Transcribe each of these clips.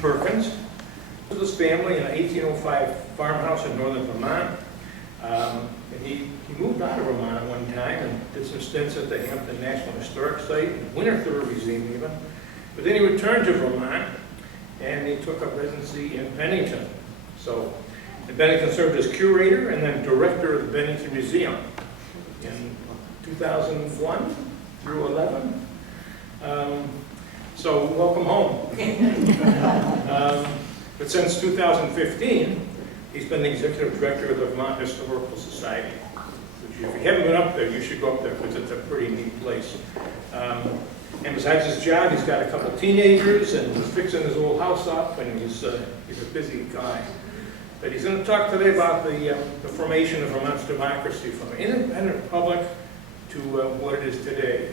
Perkins. With his family in an 1805 farmhouse in northern Vermont. And he moved out of Vermont at one time and did some stints at the Hampton National Historic Site, and Winterthur Museum even. But then he returned to Vermont and he took up residency in Bennington. So, in Bennington served as curator and then director of the Bennington Museum in 2001 through 11. So welcome home. But since 2015, he's been the executive director of the Vermont Historical Society. Which, if you haven't been up there, you should go up there because it's a pretty neat place. And besides his job, he's got a couple teenagers and he's fixing his old house up, and he's a busy guy. But he's going to talk today about the formation of Vermont's democracy from an independent republic to what it is today.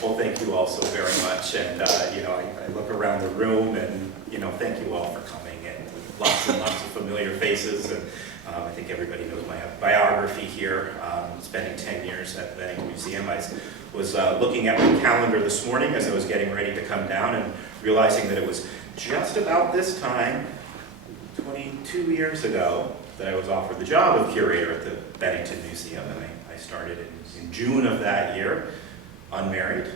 Well, thank you all so very much, and I look around the room, and thank you all for coming, and lots and lots of familiar faces, and I think everybody knows my biography here. Spending 10 years at the Bennington Museum, I was looking at my calendar this morning as I was getting ready to come down, and realizing that it was just about this time, 22 years ago, that I was offered the job of curator at the Bennington Museum, and I started in June of that year, unmarried,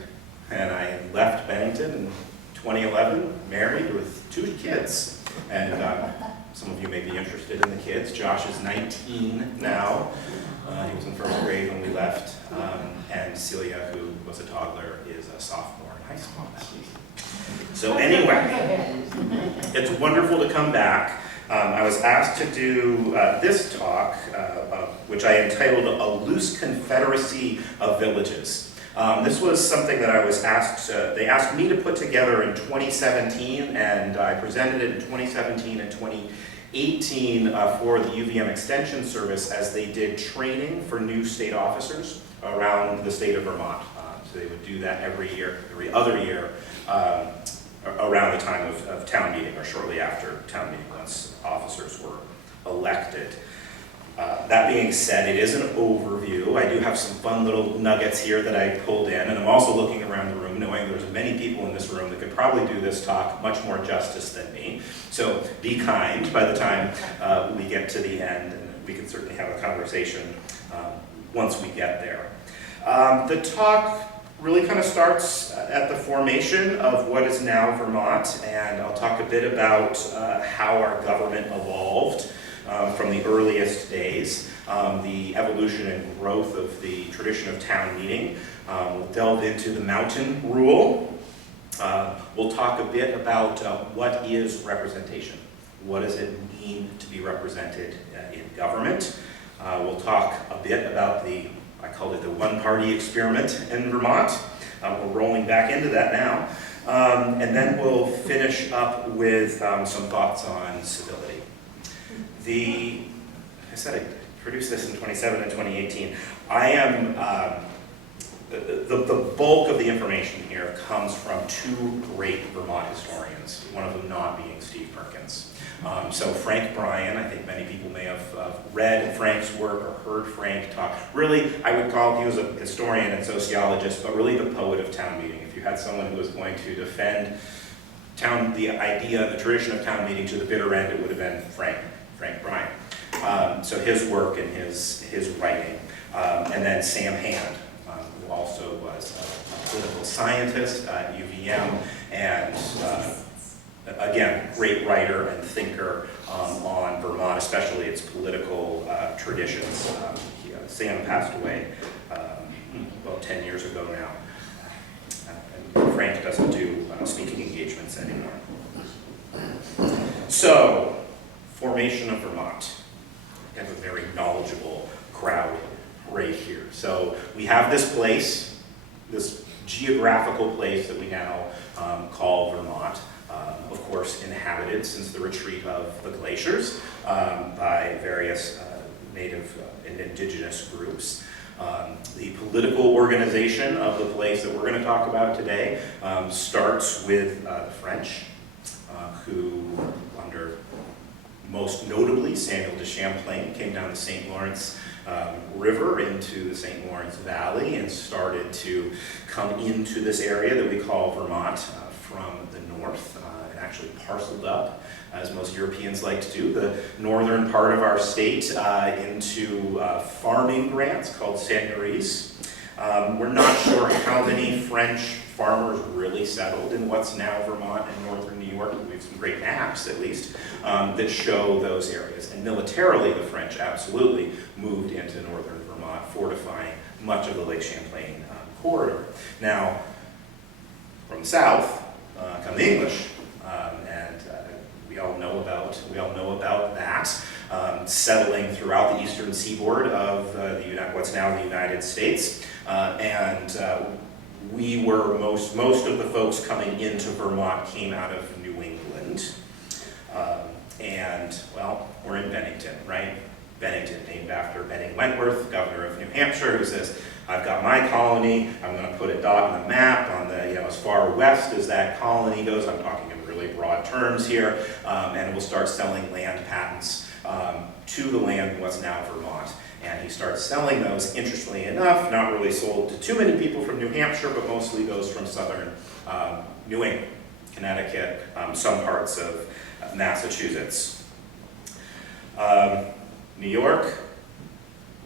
and I left Bennington in 2011, married with 2 kids. And some of you may be interested in the kids. Josh is 19 now. He was in 1st grade when we left. And Celia, who was a toddler, is a sophomore in high school now. So anyway, it's wonderful to come back. I was asked to do this talk, which I entitled A Loose Confederacy of Villages. This was something that I was asked, they asked me to put together in 2017, and I presented it in 2017 and 2018 for the UVM Extension service as they did training for new state officers around the state of Vermont. So they would do that every other year, around the time of town meeting, or shortly after town meeting, once officers were elected. That being said, it is an overview. I do have some fun little nuggets here that I pulled in, and I'm also looking around the room knowing there's many people in this room that could probably do this talk much more justice than me. So be kind by the time we get to the end, and we can certainly have a conversation once we get there. The talk really kind of starts at the formation of what is now Vermont, and I'll talk a bit about how our government evolved from the earliest days, the evolution and growth of the tradition of town meeting. We'll delve into the mountain rule. We'll talk a bit about what is representation. What does it mean to be represented in government? We'll talk a bit about I called it the one-party experiment in Vermont. We're rolling back into that now. And then we'll finish up with some thoughts on civility. Like I said, I produced this in 2017 and 2018. I am, the bulk of the information here comes from 2 great Vermont historians, one of them not being Steve Perkins. So Frank Bryan, I think many people may have read Frank's work or heard Frank talk. Really, I would call, he was a historian and sociologist, but really the poet of town meeting. If you had someone who was going to defend the idea and the tradition of town meeting to the bitter end, it would have been Frank Bryan. So his work and his writing. And then Sam Hand, who also was a political scientist at UVM, and again, great writer and thinker on Vermont, especially its political traditions. Sam passed away about 10 years ago now. And Frank doesn't do speaking engagements anymore. So, formation of Vermont. We have a very knowledgeable crowd right here. So we have this place, this geographical place that we now call Vermont, of course inhabited since the retreat of the glaciers by various native and indigenous groups. The political organization of the place that we're going to talk about today starts with the French, who under Most notably, Samuel de Champlain came down the St. Lawrence River into the St. Lawrence Valley and started to come into this area that we call Vermont from the north. It actually parceled up, as most Europeans like to do, the northern part of our state into farming grants called seigneuries. We're not sure how many French farmers really settled in what's now Vermont and northern New York. We have some great maps, at least, that show those areas. And militarily, the French absolutely moved into northern Vermont, fortifying much of the Lake Champlain corridor. Now, from the south come the English, and we all know about that. Settling throughout the eastern seaboard of what's now the United States, we were most of the folks coming into Vermont came out of New England, and well, we're in Bennington, right? Bennington, named after Benning Wentworth, governor of New Hampshire, who says, "I've got my colony. I'm going to put a dot on the map on the as far west as that colony goes." I'm talking in really broad terms here, and we'll start selling land patents to the land in what's now Vermont. And he starts selling those, interestingly enough, not really sold to too many people from New Hampshire, but mostly those from southern New England, Connecticut, some parts of Massachusetts. New York,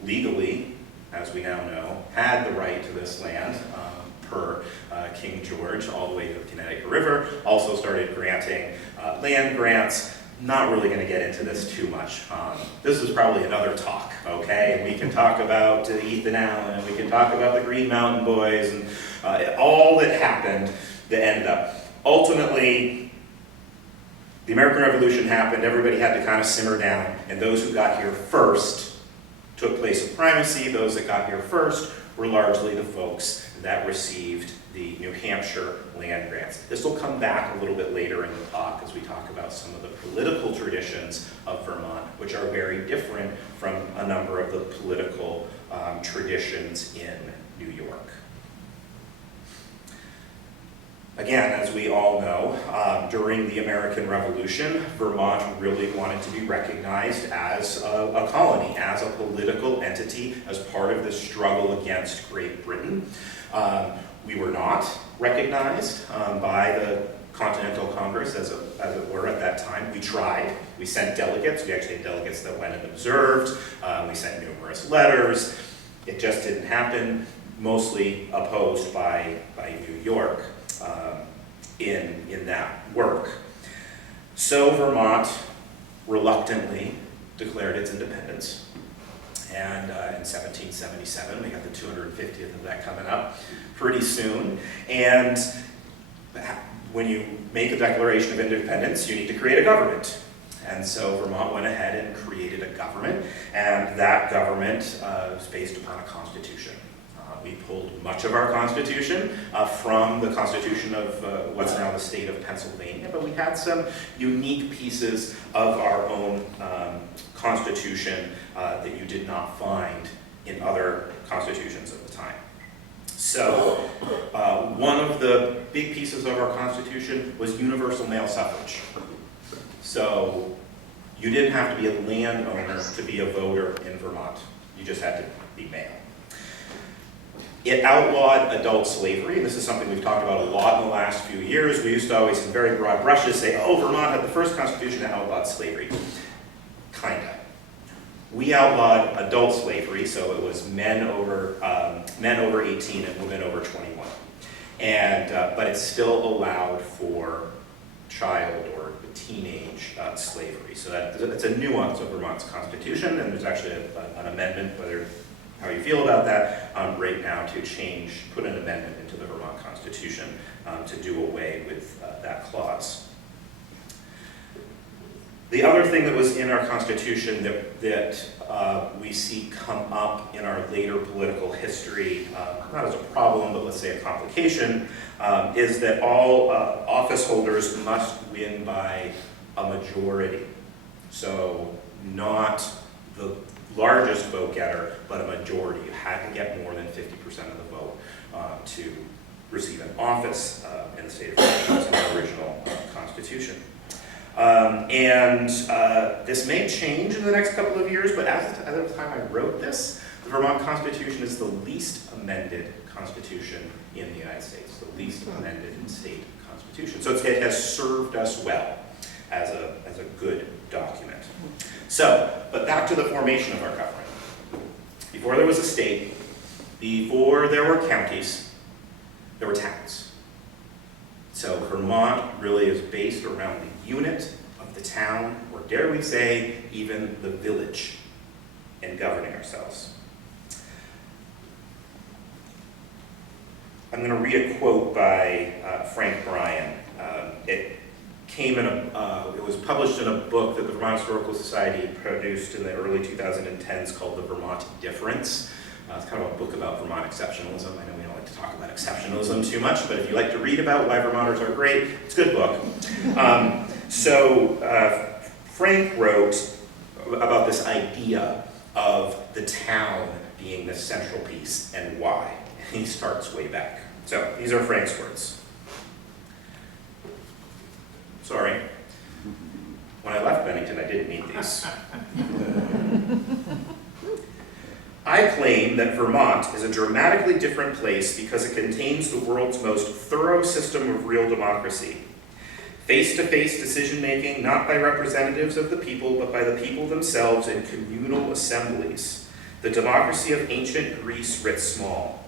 legally, as we now know, had the right to this land per King George all the way to the Connecticut River, also started granting land grants. Not really going to get into this too much. This is probably another talk, okay? We can talk about Ethan Allen, and we can talk about the Green Mountain Boys, and all that happened that ended up. Ultimately, the American Revolution happened, everybody had to kind of simmer down, and those who got here first took place of primacy. Those that got here first were largely the folks that received the New Hampshire land grants. This will come back a little bit later in the talk as we talk about some of the political traditions of Vermont, which are very different from a number of the political traditions in New York. Again, as we all know, during the American Revolution, Vermont really wanted to be recognized as a colony, as a political entity, as part of the struggle against Great Britain. We were not recognized by the Continental Congress, as it were, at that time. We tried. We sent delegates. We actually had delegates that went and observed. We sent numerous letters. It just didn't happen, mostly opposed by New York in that work. So Vermont reluctantly declared its independence. And in 1777, we got the 250th of that coming up pretty soon. And when you make a declaration of independence, you need to create a government. And so Vermont went ahead and created a government, and that government was based upon a constitution. We pulled much of our constitution from the constitution of what's now the state of Pennsylvania, but we had some unique pieces of our own constitution that you did not find in other constitutions of the time. So one of the big pieces of our constitution was universal male suffrage. So you didn't have to be a landowner to be a voter in Vermont. You just had to be male. It outlawed adult slavery, and this is something we've talked about a lot in the last few years. We used to always, in very broad brushes, say, oh, Vermont had the first constitution that outlawed slavery. Kinda. We outlawed adult slavery, so it was men over 18 and women over 21. And, but it still allowed for child or teenage slavery. So that's a nuance of Vermont's constitution, and there's actually an amendment, whether how you feel about that, right now to put an amendment into the Vermont Constitution to do away with that clause. The other thing that was in our Constitution that we see come up in our later political history, not as a problem, but let's say a complication, is that all office holders must win by a majority. So not the largest vote getter, but a majority. You had to get more than 50% of the vote to receive an office in the state of Vermont. That was in the original Constitution. This may change in the next couple of years, but as of the time I wrote this, the Vermont Constitution is the least amended constitution in the United States, the least amended state constitution. So it has served us well as a good document. So, but back to the formation of our government. Before there was a state, before there were counties, there were towns. So Vermont really is based around the unit of the town, or dare we say, even the village, in governing ourselves. I'm going to read a quote by Frank Bryan. It was published in a book that the Vermont Historical Society produced in the early 2010s called The Vermont Difference. It's kind of a book about Vermont exceptionalism. I know we don't like to talk about exceptionalism too much, but if you like to read about why Vermonters are great, it's a good book. Frank wrote about this idea of the town being the central piece and why. He starts way back. So these are Frank's words. Sorry. When I left Bennington, I didn't need these. I claim that Vermont is a dramatically different place because it contains the world's most thorough system of real democracy. Face-to-face decision-making, not by representatives of the people, but by the people themselves in communal assemblies. The democracy of ancient Greece writ small.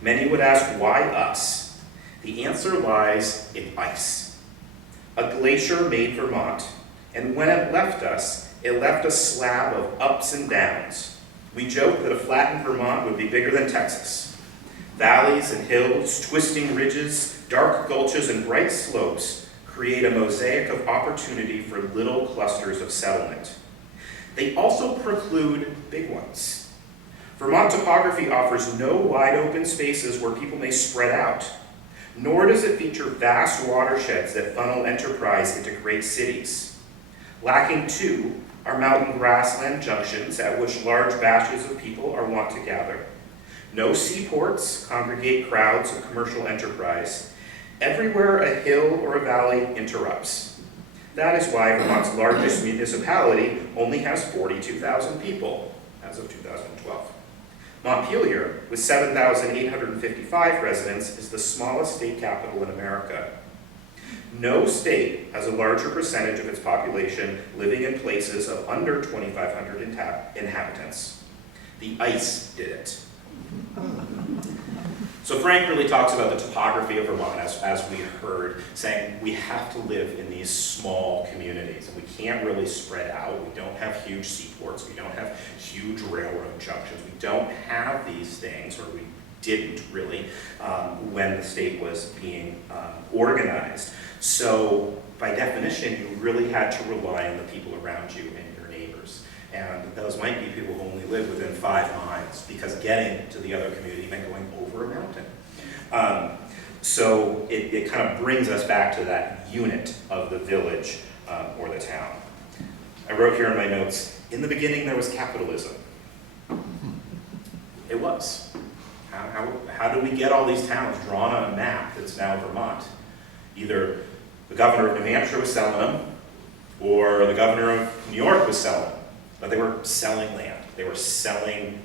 Many would ask, why us? The answer lies in ice. A glacier made Vermont, and when it left a slab of ups and downs. We joke that a flattened Vermont would be bigger than Texas. Valleys and hills, twisting ridges, dark gulches, and bright slopes create a mosaic of opportunity for little clusters of settlement. They also preclude big ones. Vermont topography offers no wide open spaces where people may spread out, nor does it feature vast watersheds that funnel enterprise into great cities. Lacking too are mountain grassland junctions at which large batches of people are wont to gather. No seaports congregate crowds of commercial enterprise. Everywhere a hill or a valley interrupts. That is why Vermont's largest municipality only has 42,000 people as of 2012. Montpelier, with 7,855 residents, is the smallest state capital in America. No state has a larger percentage of its population living in places of under 2,500 inhabitants. The ice did it. So Frank really talks about the topography of Vermont, as we heard, saying we have to live in these small communities, and we can't really spread out. We don't have huge seaports. We don't have huge railroad junctions. We don't have these things, or we didn't really, when the state was being organized. So by definition, you really had to rely on the people around you and your neighbors. And those might be people who only live within 5 miles, because getting to the other community meant going over a mountain. So it kind of brings us back to that unit of the village or the town. I wrote here in my notes, in the beginning there was capitalism. It was. How do we get all these towns drawn on a map that's now Vermont? Either the governor of New Hampshire was selling them, or the governor of New York was selling them. But they were selling land. They were selling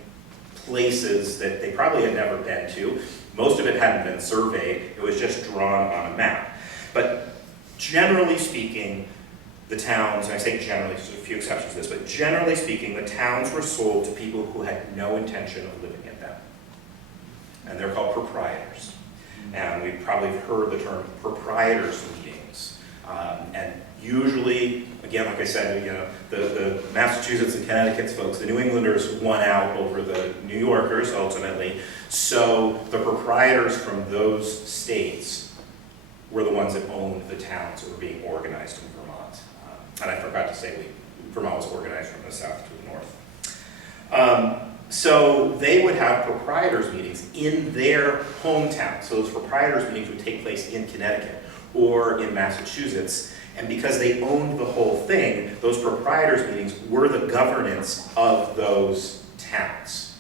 places that they probably had never been to. Most of it hadn't been surveyed. It was just drawn on a map. But generally speaking, the towns, and I say generally, there's a few exceptions to this, but generally speaking, the towns were sold to people who had no intention of living in them. And they're called proprietors. And we've probably heard the term proprietors meetings. And usually, again, like I said, the Massachusetts and Connecticut's folks, the New Englanders won out over the New Yorkers ultimately. So the proprietors from those states were the ones that owned the towns that were being organized in Vermont. And I forgot to say, Vermont was organized from the south to the north. So they would have proprietors meetings in their hometown. So those proprietors meetings would take place in Connecticut or in Massachusetts. And because they owned the whole thing, those proprietors meetings were the governance of those towns.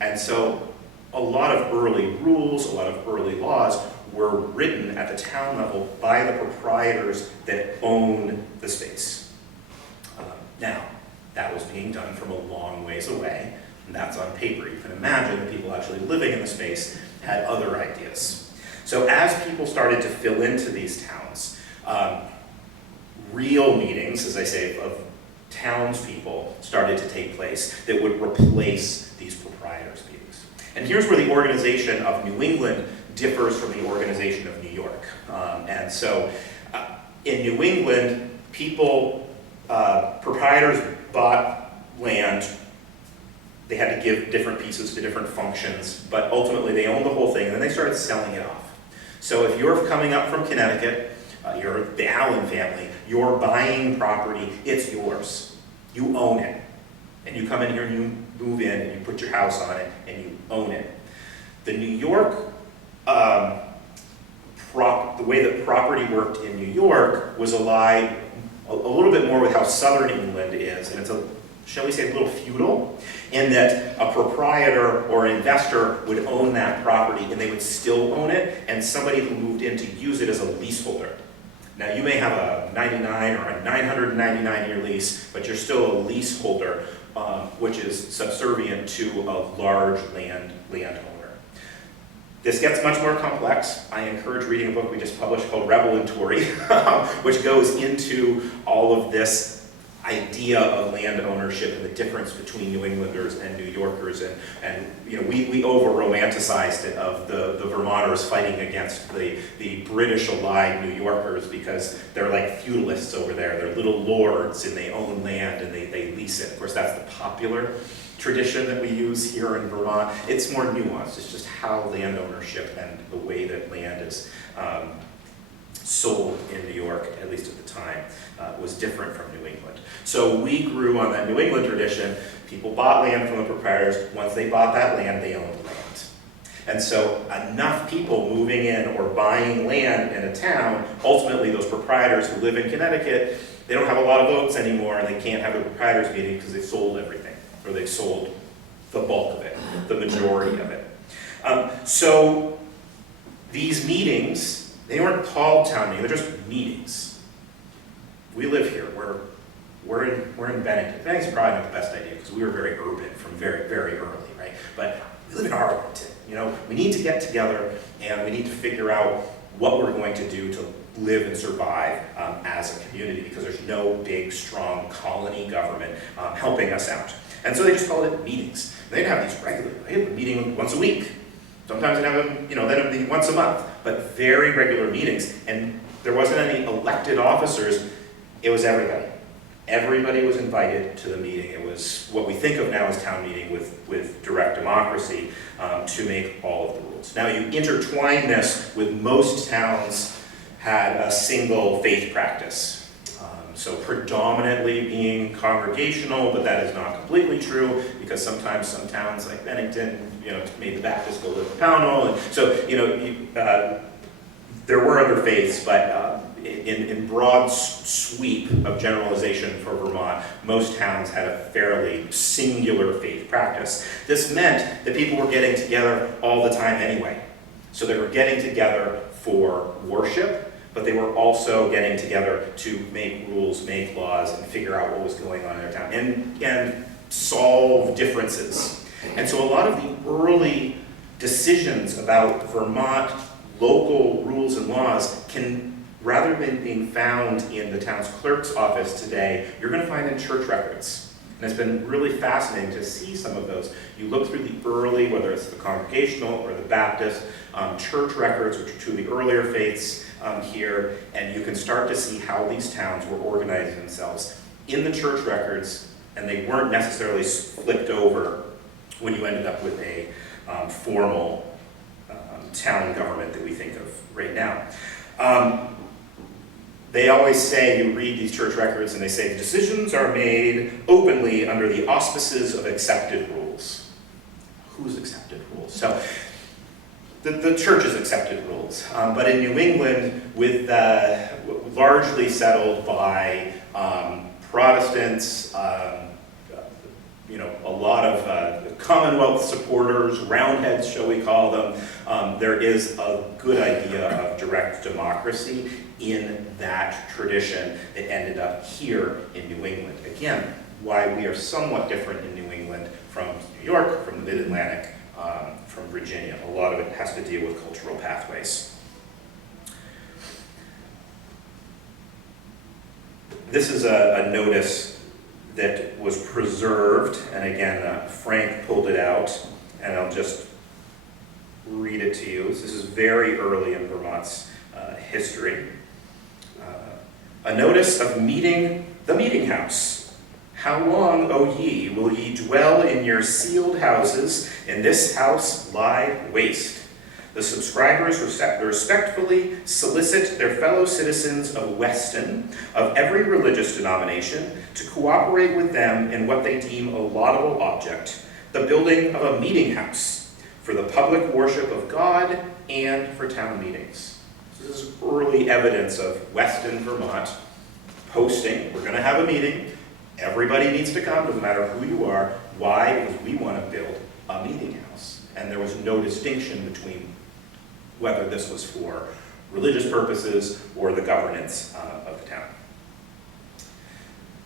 And so a lot of early rules, a lot of early laws were written at the town level by the proprietors that own the space. Now, that was being done from a long ways away, and that's on paper. You can imagine the people actually living in the space had other ideas. So as people started to fill into these towns, real meetings, as I say, of townspeople started to take place that would replace these proprietors' meetings. And here's where the organization of New England differs from the organization of New York. And so in New England, proprietors bought land. They had to give different pieces to different functions, but ultimately they owned the whole thing, and then they started selling it off. So if you're coming up from Connecticut, you're the Allen family, you're buying property, it's yours. You own it. And you come in here and you move in and you put your house on it and you own it. The New York, the way that property worked in New York was allied a little bit more with how southern England is, and it's shall we say, a little feudal, in that a proprietor or investor would own that property and they would still own it, and somebody who moved in to use it as a leaseholder. Now you may have a 99 or a 999-year lease, but you're still a leaseholder, which is subservient to a large landowner. This gets much more complex. I encourage reading a book we just published called Revelatory, which goes into all of this idea of land ownership and the difference between New Englanders and New Yorkers. And you know, we over-romanticized it of the Vermonters fighting against the British allied New Yorkers because they're like feudalists over there. They're little lords and they own land and they lease it. Of course, that's the popular tradition that we use here in Vermont. It's more nuanced. It's just how land ownership and the way that land is sold in New York, at least at the time, was different from New England. So we grew on that New England tradition. People bought land from the proprietors. Once they bought that land, they owned land. And so enough people moving in or buying land in a town, ultimately those proprietors who live in Connecticut, they don't have a lot of votes anymore and they can't have a proprietors meeting because they've sold everything, or they've sold the bulk of it, the majority of it. So these meetings, they weren't called town meetings, they're just meetings. We live here, we're in Bennington. Bennington's probably not the best idea because we were very urban from very, very early, right? But we live in Arlington, you know? We need to get together and we need to figure out what we're going to do to live and survive as a community because there's no big, strong colony government helping us out. And so they just called it meetings. They didn't have these regularly. They had a meeting once a week. Sometimes they'd have them, they'd meet once a month, but very regular meetings. And there wasn't any elected officers. It was everybody. Everybody was invited to the meeting. It was what we think of now as town meeting with direct democracy to make all of the rules. Now you intertwine this with most towns had a single faith practice. So predominantly being congregational, but that is not completely true because sometimes some towns like Bennington, made the Baptists go live in Pownell. And so, there were other faiths, but in broad sweep of generalization for Vermont, most towns had a fairly singular faith practice. This meant that people were getting together all the time anyway. So they were getting together for worship, but they were also getting together to make rules, make laws, and figure out what was going on in their town, and solve differences. And so a lot of the early decisions about Vermont local rules and laws can, rather than being found in the town's clerk's office today, you're going to find in church records. And it's been really fascinating to see some of those. You look through the early, whether it's the Congregational or the Baptist, church records, which are two of the earlier faiths here, and you can start to see how these towns were organizing themselves in the church records, and they weren't necessarily flipped over when you ended up with a formal town government that we think of right now. They always say, you read these church records and they say, the decisions are made openly under the auspices of accepted rules. Whose accepted rules? So the church's accepted rules. But in New England, with largely settled by Protestants, a lot of Commonwealth supporters, roundheads, shall we call them. There is a good idea of direct democracy in that tradition that ended up here in New England. Again, why we are somewhat different in New England from New York, from the Mid-Atlantic, from Virginia. A lot of it has to deal with cultural pathways. This is a notice that was preserved, and again, Frank pulled it out, and I'll just read it to you. This is very early in Vermont's history. A notice of meeting the meeting house. How long, O ye, will ye dwell in your sealed houses, and this house lie waste? The subscribers respectfully solicit their fellow citizens of Weston, of every religious denomination, to cooperate with them in what they deem a laudable object, the building of a meeting house for the public worship of God and for town meetings. This is early evidence of Weston, Vermont, posting, we're going to have a meeting, everybody needs to come, doesn't matter who you are. Why? Because we want to build a meeting house. And there was no distinction between whether this was for religious purposes or the governance of the town.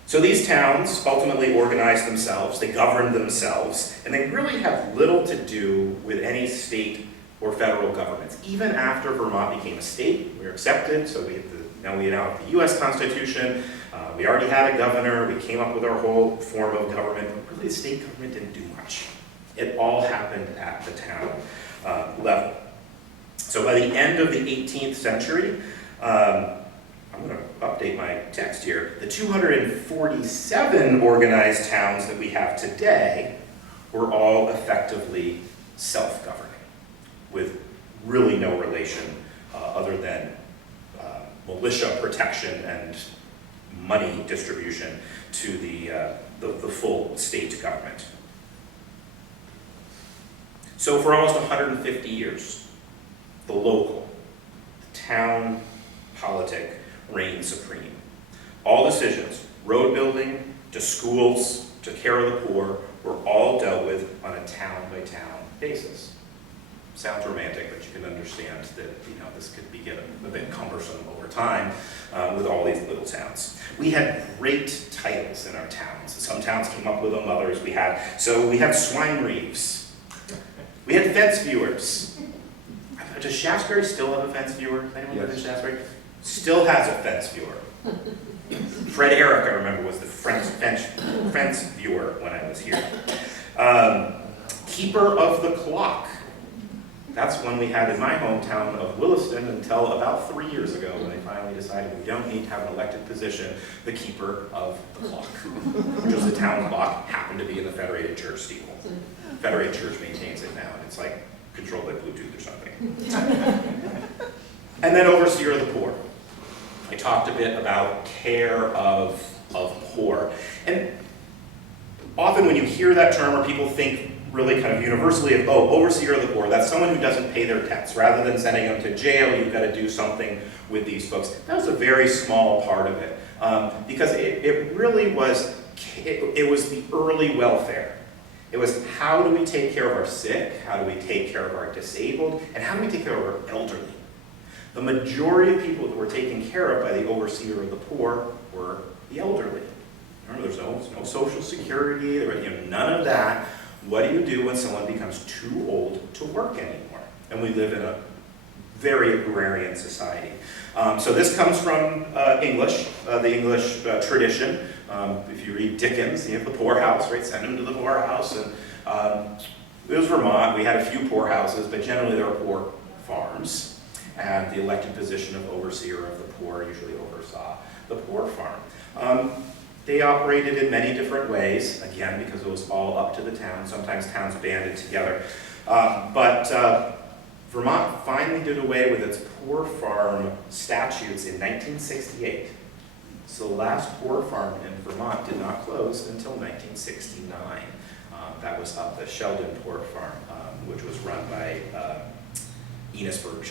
So these towns ultimately organized themselves, they governed themselves, and they really have little to do with any state or federal governments. Even after Vermont became a state, we were accepted, so now we have the US Constitution, we already had a governor, we came up with our whole form of government, but really the state government didn't do much. It all happened at the town level. So by the end of the 18th century, I'm going to update my text here, the 247 organized towns that we have today were all effectively self-governing, with really no relation other than militia protection and money distribution to the full state government. So for almost 150 years, the local, the town politic reigned supreme. All decisions, road building to schools to care of the poor, were all dealt with on a town-by-town basis. Sounds romantic, but you can understand that this could get a bit cumbersome over time with all these little towns. We had great titles in our towns. Some towns came up with them, others we had swine reeves. We had fence viewers. Does Shaftesbury still have a fence viewer? Anyone live in Shaftesbury? Still has a fence viewer. Fred Eric, I remember, was the fence viewer when I was here. Keeper of the clock. That's one we had in my hometown of Williston until about 3 years ago when they finally decided we don't need to have an elected position, the keeper of the clock, which was the town clock, happened to be in the Federated Church steeple. Federated Church maintains it now, and it's like controlled by Bluetooth or something. And then overseer of the poor. I talked a bit about care of poor. And often when you hear that term, or people think really kind of universally of, oh, overseer of the poor, that's someone who doesn't pay their debts. Rather than sending them to jail, you've got to do something with these folks. That was a very small part of it. Because it really was, it was the early welfare. It was how do we take care of our sick, how do we take care of our disabled, and how do we take care of our elderly? The majority of people that were taken care of by the overseer of the poor were the elderly. Remember, there's no social security, there was none of that. What do you do when someone becomes too old to work anymore? And we live in a very agrarian society. So this comes from English, the English tradition. If you read Dickens, you have the poorhouse, right? Send them to the poorhouse. And it was Vermont. We had a few poorhouses, but generally there were poor farms. And the elected position of overseer of the poor usually oversaw the poor farm. They operated in many different ways, again, because it was all up to the town. Sometimes towns banded together. But Vermont finally did away with its poor farm statutes in 1968. So the last poor farm in Vermont did not close until 1969. That was up the Sheldon Poor Farm, which was run by Enosburg,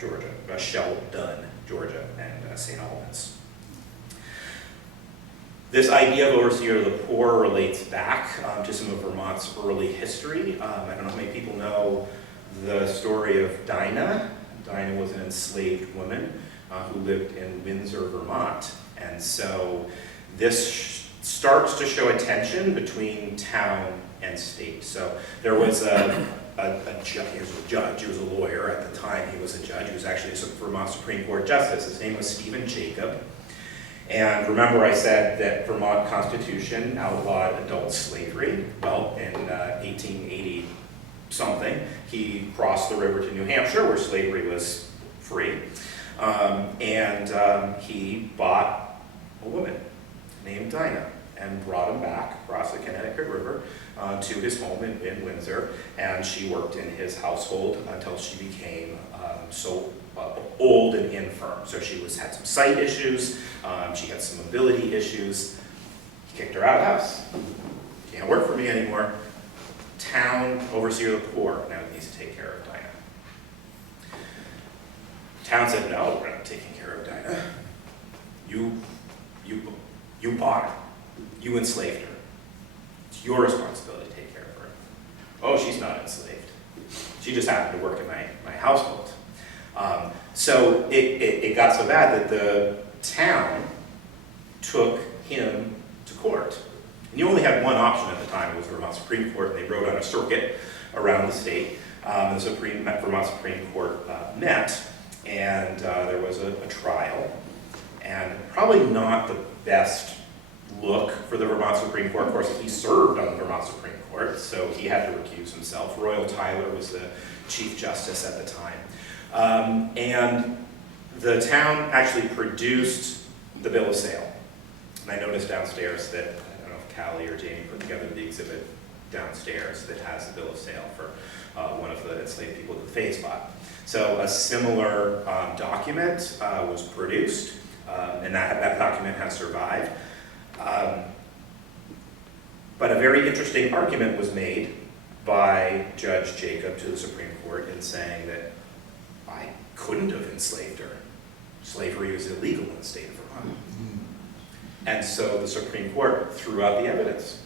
Georgia, Sheldon, Georgia, and St. Albans. This idea of overseer of the poor relates back to some of Vermont's early history. I don't know how many people know the story of Dinah. Dinah was an enslaved woman who lived in Windsor, Vermont. And so this starts to show a tension between town and state. So there was a judge, he was a lawyer at the time, he was a judge, he was actually a Vermont Supreme Court justice. His name was Stephen Jacob. And remember I said that Vermont Constitution outlawed adult slavery. Well, in 1880 something, he crossed the river to New Hampshire where slavery was free. He bought a woman named Dinah and brought him back across the Connecticut River to his home in Windsor. And she worked in his household until she became old and infirm. So she had some sight issues, she had some mobility issues. He kicked her out of the house. Can't work for me anymore. Town overseer of the poor now needs to take care of Dinah. Town said, no, we're not taking care of Dinah. You bought her. You enslaved her. It's your responsibility to take care of her. Oh, she's not enslaved. She just happened to work in my household. So it got so bad that the town took him to court. And you only had one option at the time. It was the Vermont Supreme Court, and they rode on a circuit around the state. The Vermont Supreme Court met, and there was a trial. And probably not the best look for the Vermont Supreme Court. Of course, he served on the Vermont Supreme Court, so he had to recuse himself. Royal Tyler was the Chief Justice at the time. And the town actually produced the bill of sale. And I noticed downstairs that, I don't know if Callie or Jamie put together the exhibit downstairs that has the bill of sale for one of the enslaved people at the Fay spot. So a similar document was produced, and that document has survived. But a very interesting argument was made by Judge Jacob to the Supreme Court in saying that I couldn't have enslaved her. Slavery was illegal in the state of Vermont. And so the Supreme Court threw out the evidence.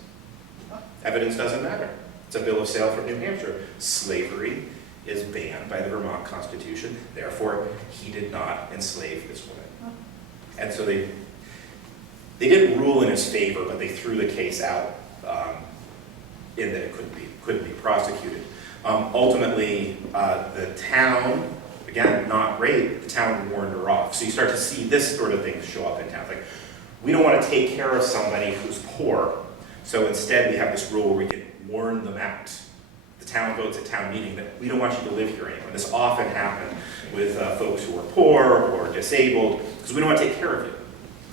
Evidence doesn't matter. It's a bill of sale from New Hampshire. Slavery is banned by the Vermont Constitution. Therefore, he did not enslave this woman. And so they didn't rule in his favor, but they threw the case out in that it couldn't be prosecuted. Ultimately, the town, again, not great, the town warned her off. So you start to see this sort of thing show up in towns. Like, we don't want to take care of somebody who's poor, so instead we have this rule where we can warn them out. The town votes at town meeting that we don't want you to live here anymore. This often happened with folks who are poor or disabled, because we don't want to take care of you.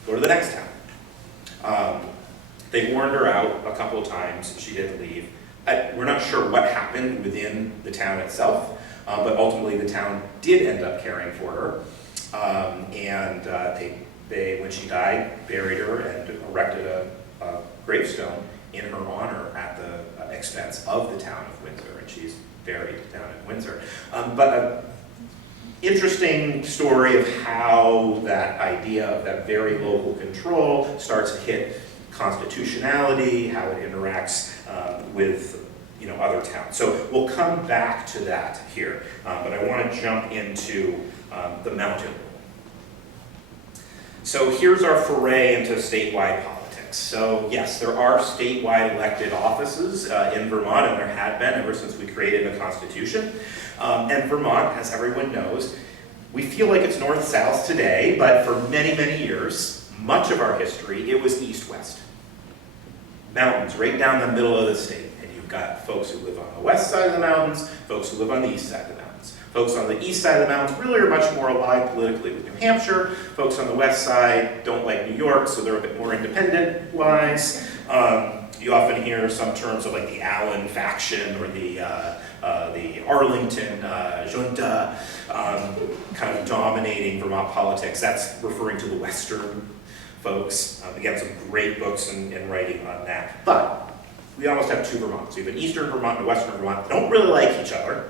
Go to the next town. They warned her out a couple of times. She didn't leave. We're not sure what happened within the town itself, but ultimately the town did end up caring for her. They, when she died, buried her and erected a gravestone in her honor at the expense of the town of Windsor, and she's buried down in Windsor. But an interesting story of how that idea of that very local control starts to hit constitutionality, how it interacts with other towns. So we'll come back to that here, but I want to jump into the mountain rule. So here's our foray into statewide politics. So yes, there are statewide elected offices in Vermont, and there had been ever since we created a constitution. And Vermont, as everyone knows, we feel like it's north-south today, but for many, many years, much of our history, it was east-west. Mountains right down the middle of the state. And you've got folks who live on the west side of the mountains, folks who live on the east side of the mountains. Folks on the east side of the mountains really are much more aligned politically with New Hampshire. Folks on the west side don't like New York, so they're a bit more independent-wise. You often hear some terms of like the Allen faction or the Arlington junta kind of dominating Vermont politics. That's referring to the western folks. Again, some great books and writing on that. But we almost have two Vermonts. We have an eastern Vermont and a western Vermont. They don't really like each other.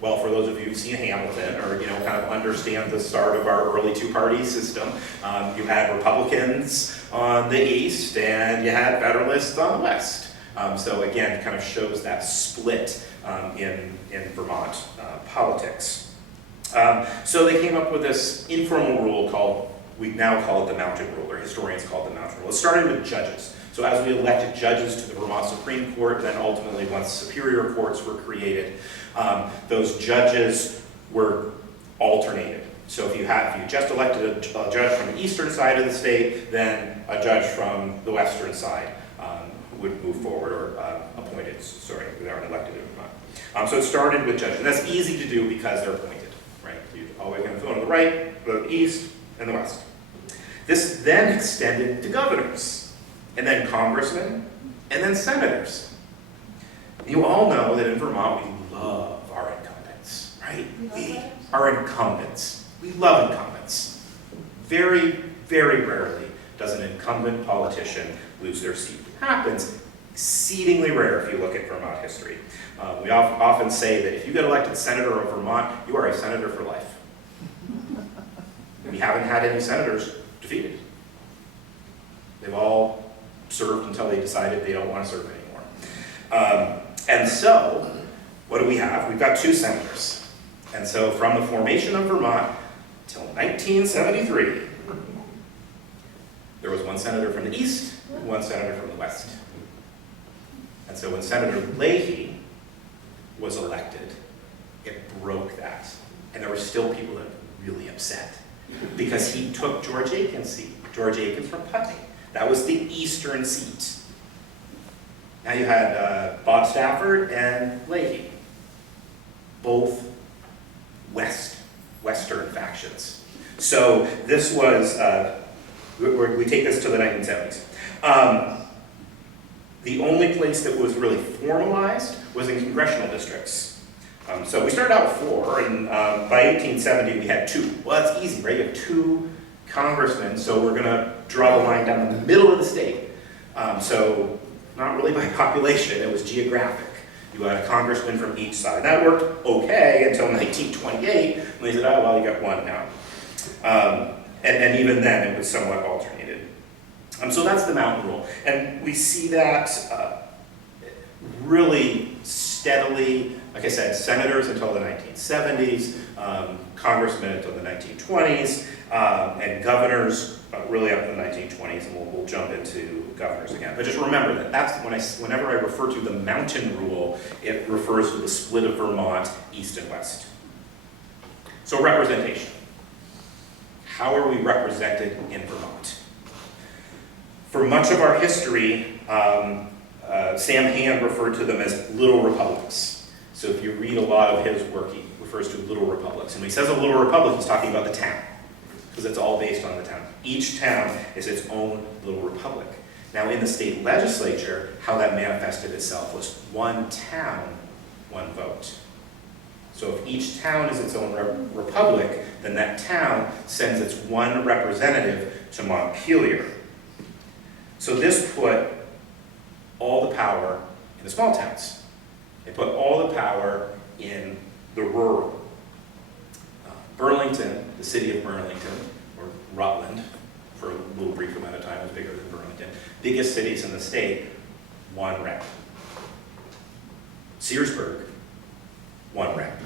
Well, for those of you who've seen Hamilton, or kind of understand the start of our early two-party system, you had Republicans on the east, and you had Federalists on the west. So again, it kind of shows that split in Vermont politics. So they came up with this informal rule we now call it the mountain rule, or historians call it the mountain rule. It started with judges. So as we elected judges to the Vermont Supreme Court, and then ultimately once superior courts were created, those judges were alternated. So if you just elected a judge from the eastern side of the state, then a judge from the western side would move forward, or they aren't elected in Vermont. So it started with judges, and that's easy to do because they're appointed, right? You're always going to go to the right, the east, and the west. This then extended to governors, and then congressmen, and then senators. You all know that in Vermont we love our incumbents, right? We are incumbents. We love incumbents. Very, very rarely does an incumbent politician lose their seat. It happens, exceedingly rare if you look at Vermont history. We often say that if you get elected senator of Vermont, you are a senator for life. We haven't had any senators defeated. They've all served until they decided they don't want to serve anymore. And so, what do we have? We've got 2 senators. And so from the formation of Vermont till 1973, there was 1 senator from the east, 1 senator from the west. And so when Senator Leahy was elected, it broke that. And there were still people that were really upset because he took George Aiken's seat. George Aiken from Putney. That was the eastern seat. Now you had Bob Stafford and Leahy, both western factions. So this was, we take this to the 1970s. The only place that was really formalized was in congressional districts. So we started out with 4, and by 1870 we had 2. Well, that's easy, right? You have 2 congressmen, so we're going to draw the line down the middle of the state. So not really by population, it was geographic. You had a congressman from each side. That worked okay until 1928, when they said, oh, well, you got 1 now. And even then, it was somewhat alternated. So that's the mountain rule. And we see that really steadily, like I said, senators until the 1970s, congressmen until the 1920s, and governors really up in the 1920s, and we'll jump into governors again. But just remember that that's whenever I refer to the mountain rule, it refers to the split of Vermont, east and west. So representation. How are we represented in Vermont? For much of our history, Sam Hand referred to them as little republics. So if you read a lot of his work, he refers to little republics. And when he says a little republic, he's talking about the town, because it's all based on the town. Each town is its own little republic. Now in the state legislature, how that manifested itself was 1 town, 1 vote. So if each town is its own republic, then that town sends its 1 representative to Montpelier. So this put all the power in the small towns. It put all the power in the rural. Burlington, the city of Burlington, or Rutland, for a little brief amount of time, was bigger than Burlington. Biggest cities in the state, 1 rep. Searsburg, 1 rep.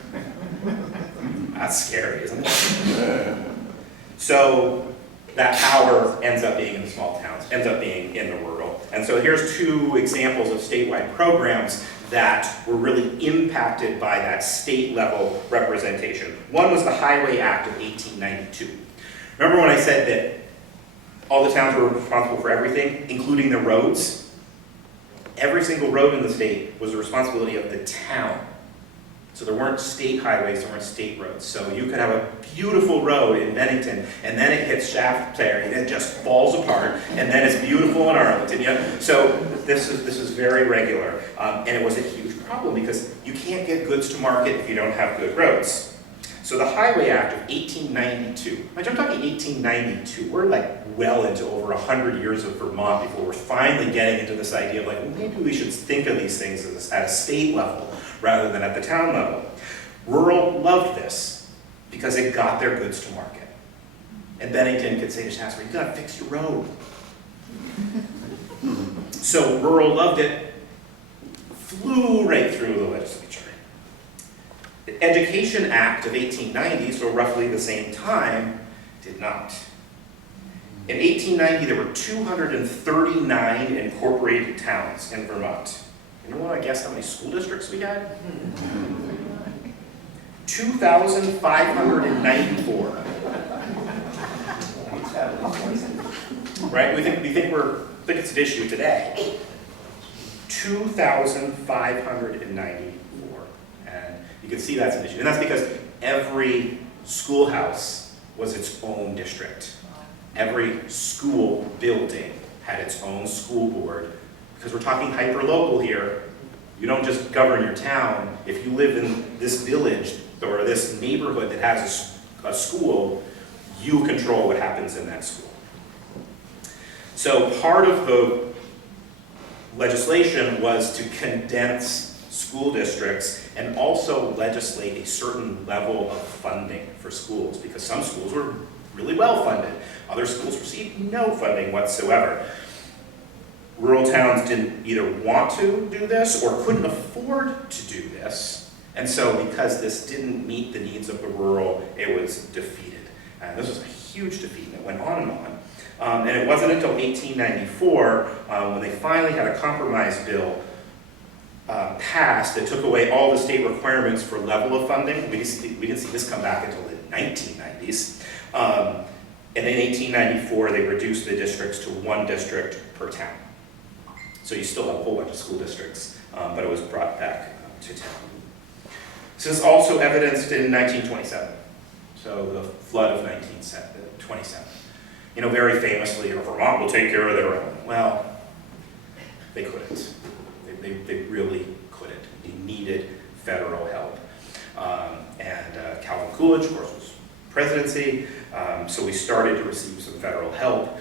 That's scary, isn't it? So that power ends up being in the small towns, ends up being in the rural. And so here's 2 examples of statewide programs that were really impacted by that state level representation. One was the Highway Act of 1892. Remember when I said that all the towns were responsible for everything, including the roads? Every single road in the state was the responsibility of the town. So there weren't state highways, there weren't state roads. So you could have a beautiful road in Bennington, and then it hits Shaftesbury, and it just falls apart, and then it's beautiful in Arlington. Yeah? So this is very regular, and it was a huge problem because you can't get goods to market if you don't have good roads. So the Highway Act of 1892, I'm talking 1892, we're like well into over 100 years of Vermont before we're finally getting into this idea of like, well, maybe we should think of these things at a state level rather than at the town level. Rural loved this because it got their goods to market. And Bennington could say to Shasbury, you gotta fix your road. So rural loved it, flew right through the legislature. The Education Act of 1890, so roughly the same time, did not. In 1890, there were 239 incorporated towns in Vermont. Anyone want to guess how many school districts we had? 2,594. Right? We think it's an issue today. 2,594. And you can see that's an issue. And that's because every schoolhouse was its own district. Every school building had its own school board. Because we're talking hyper-local here. You don't just govern your town. If you live in this village or this neighborhood that has a school, you control what happens in that school. So part of the legislation was to condense school districts and also legislate a certain level of funding for schools, because some schools were really well funded. Other schools received no funding whatsoever. Rural towns didn't either want to do this or couldn't afford to do this. And so because this didn't meet the needs of the rural, it was defeated. And this was a huge defeat, and it went on and on. And it wasn't until 1894 when they finally had a compromise bill passed that took away all the state requirements for level of funding. We didn't see this come back until the 1990s. And in 1894, they reduced the districts to one district per town. So you still have a whole bunch of school districts, but it was brought back to town. This is also evidenced in 1927, so the flood of 1927. You know, very famously, Vermont will take care of their own. Well, they couldn't. They really couldn't. They needed federal help. Calvin Coolidge, of course, was presidency, so we started to receive some federal help.